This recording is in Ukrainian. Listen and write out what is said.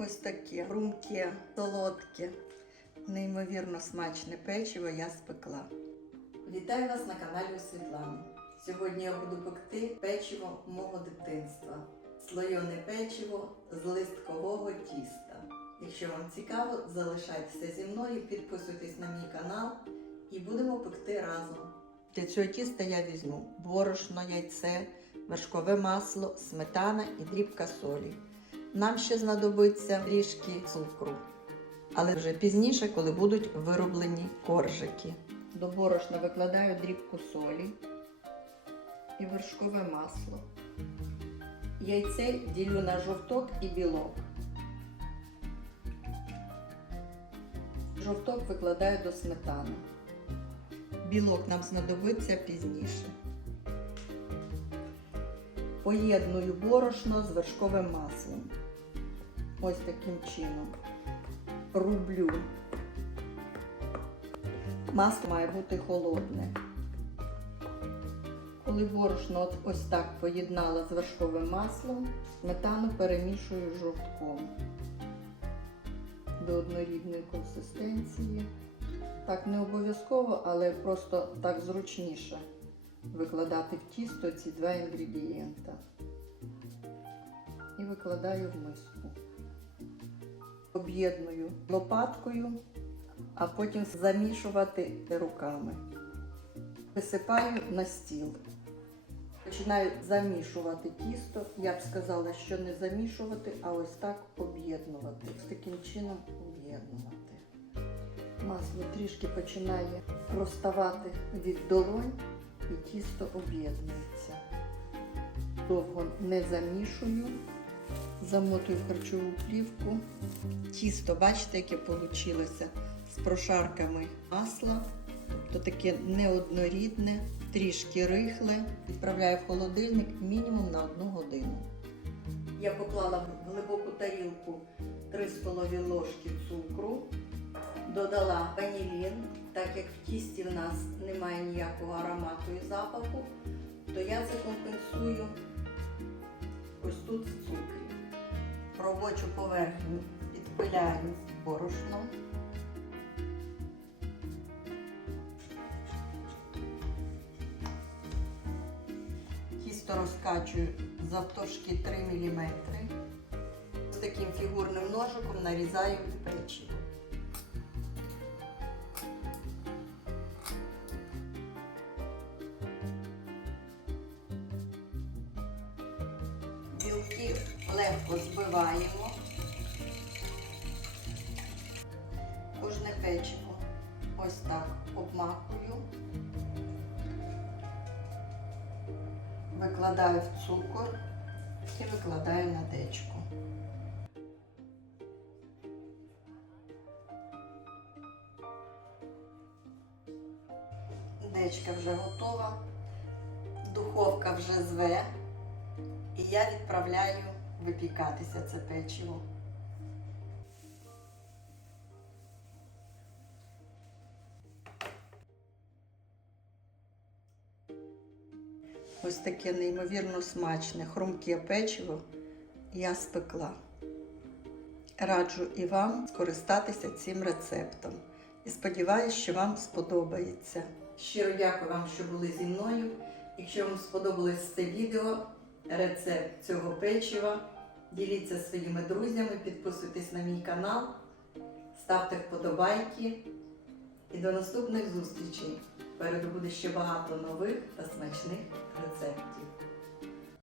Ось таке хрумке, солодке, неймовірно смачне печиво я спекла. Вітаю вас на каналі у Світлани. Сьогодні я буду пекти печиво мого дитинства. Слойоне печиво з листкового тіста. Якщо вам цікаво, залишайтеся зі мною, підписуйтесь на мій канал і будемо пекти разом. Для цього тіста я візьму борошно, яйце, вершкове масло, сметана і дрібка солі. Нам ще знадобиться трішки цукру, але вже пізніше, коли будуть вироблені коржики. До борошна викладаю дрібку солі і вершкове масло. Яйце ділю на жовток і білок. Жовток викладаю до сметани. Білок нам знадобиться пізніше. Поєдную борошно з вершковим маслом. Ось таким чином. Рублю. Масло має бути холодне. Коли борошно ось так поєднала з вершковим маслом, сметану перемішую жовтком до однорідної консистенції. Так не обов'язково, але просто так зручніше викладати в тісто ці два інгредієнта. І викладаю в миску. Об'єдную лопаткою, а потім замішувати руками. Висипаю на стіл. Починаю замішувати тісто. Я б сказала, що не замішувати, а ось так об'єднувати. Ось таким чином об'єднувати. Масло трішки починає розставати від долонь і тісто об'єднується. Довго не замішую, замотую в харчову плівку. Тісто, бачите, яке вийшло з прошарками масла. Тобто таке неоднорідне, трішки рихле. Відправляю в холодильник мінімум на одну годину. Я поклала в глибоку тарілку 3 столові ложки цукру, додала ванілін, так як в тісті в нас немає ніякого аромату і запаху, то я це компенсую ось тут цукрі. Робочу поверхню підпиляю борошном. Тісто розкачую завтовшки 3 мм. З таким фігурним ножиком нарізаю печиво. Білки легко збиваємо. Кожне печиво ось так обмакую. Викладаю в цукор і викладаю на дечку. Дечка вже готова, духовка вже зве, і я відправляю випікатися це печиво. Ось таке неймовірно смачне, хрумке печиво я спекла. Раджу і вам скористатися цим рецептом. І сподіваюся, що вам сподобається. Щиро дякую вам, що були зі мною. Якщо вам сподобалось це відео, рецепт цього печива, діліться своїми друзями, підписуйтесь на мій канал, ставте вподобайки. І до наступних зустрічей. Попереду буде ще багато нових та смачних рецептів.